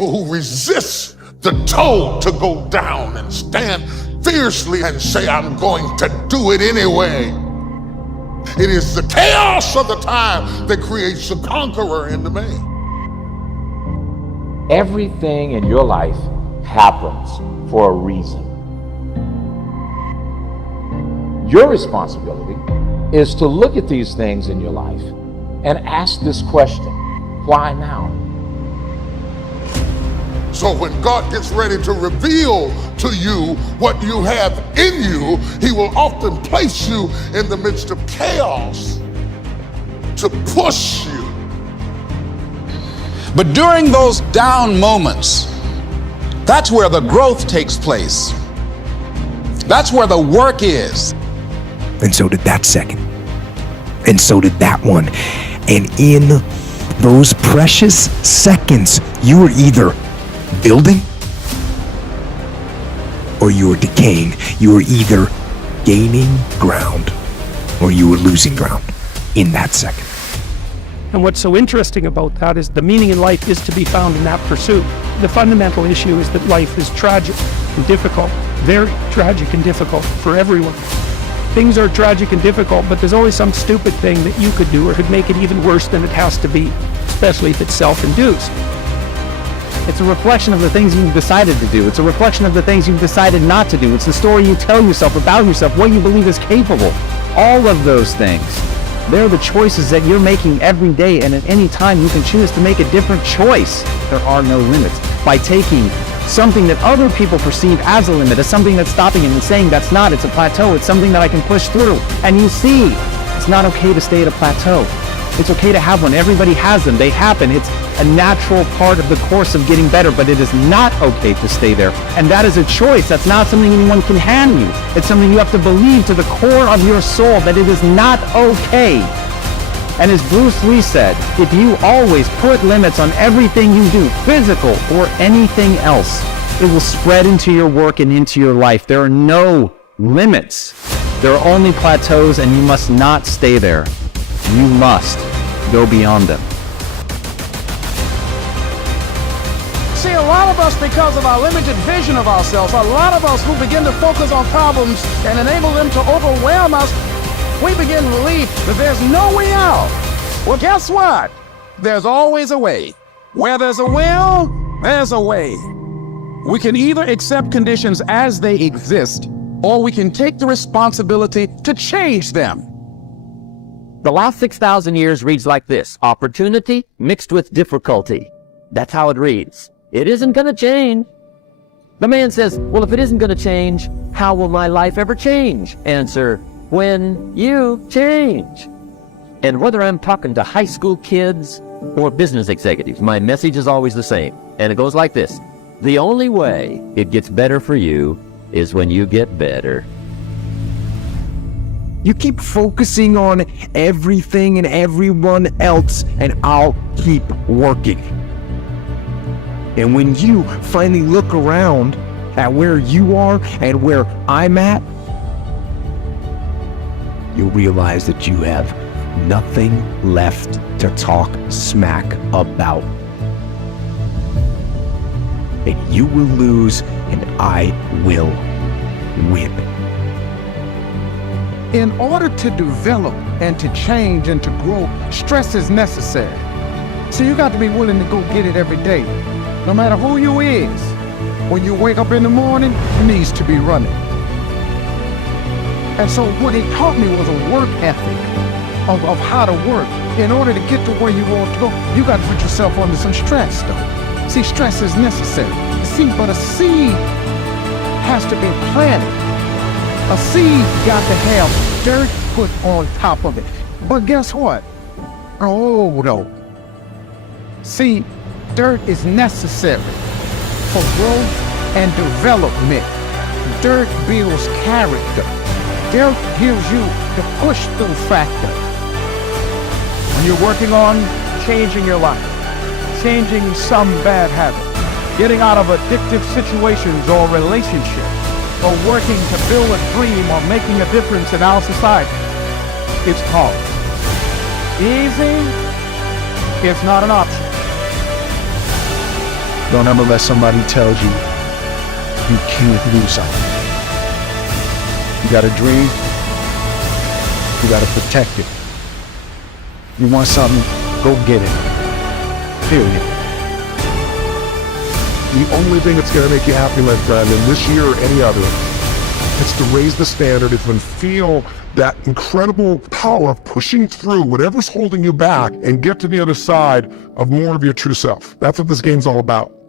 people who resist the toll to go down and stand fiercely and say, I'm going to do it anyway. It is the chaos of the time that creates the conqueror in the main. Everything in your life happens for a reason. Your responsibility is to look at these things in your life and ask this question, why now? So when God gets ready to reveal to you what you have in you, he will often place you in the midst of chaos to push you. But during those down moments, that's where the growth takes place. That's where the work is. And so did that second. And so did that one. And in those precious seconds, you were either building or you were decaying. You were either gaining ground or you were losing ground in that second. And what's so interesting about that is the meaning in life is to be found in that pursuit. The fundamental issue is that life is tragic and difficult, very tragic and difficult for everyone. Things are tragic and difficult, but there's always some stupid thing that you could do or could make it even worse than it has to be, especially if it's self-induced. It's a reflection of the things you've decided to do. It's a reflection of the things you've decided not to do. It's the story you tell yourself about yourself, what you believe is capable. All of those things. They're the choices that you're making every day, and at any time you can choose to make a different choice. There are no limits. By taking something that other people perceive as a limit, as something that's stopping you and saying that's not, it's a plateau, it's something that I can push through. And you see, it's not okay to stay at a plateau. It's okay to have one. Everybody has them. They happen. It's a natural part of the course of getting better, but it is not okay to stay there. And that is a choice. That's not something anyone can hand you. It's something you have to believe to the core of your soul that it is not okay. And as Bruce Lee said, if you always put limits on everything you do, physical or anything else, it will spread into your work and into your life. There are no limits. There are only plateaus, and you must not stay there. You must go beyond them. See, a lot of us, because of our limited vision of ourselves, a lot of us who begin to focus on problems and enable them to overwhelm us, we begin to believe that there's no way out. Well, guess what? There's always a way. Where there's a will, there's a way. We can either accept conditions as they exist, or we can take the responsibility to change them. The last 6,000 years reads like this: opportunity mixed with difficulty. That's how it reads. It isn't going to change. The man says, well, if it isn't going to change, how will my life ever change? Answer, when you change. And whether I'm talking to high school kids or business executives, my message is always the same. And it goes like this: the only way it gets better for you is when you get better. You keep focusing on everything and everyone else, and I'll keep working. And when you finally look around at where you are and where I'm at, you'll realize that you have nothing left to talk smack about. And you will lose, and I will win. In order to develop and to change and to grow, stress is necessary. So you got to be willing to go get it every day. No matter who you is, when you wake up in the morning, it needs to be running. And so what he taught me was a work ethic of how to work. In order to get to where you want to go, you got to put yourself under some stress, though. See, stress is necessary. See, but a seed has to be planted. A seed got to have dirt put on top of it. But guess what? Oh, no. See, dirt is necessary for growth and development. Dirt builds character. Dirt gives you the push-through factor. When you're working on changing your life, changing some bad habit, getting out of addictive situations or relationships, or working to build a dream or making a difference in our society, it's hard. Easy, it's not an option. Don't ever let somebody tell you you can't do something. You got a dream, you got to protect it. You want something, go get it. Period. The only thing that's going to make you happy, my friend, in this year or any other, is to raise the standard and feel that incredible power of pushing through whatever's holding you back and get to the other side of more of your true self. That's what this game's all about.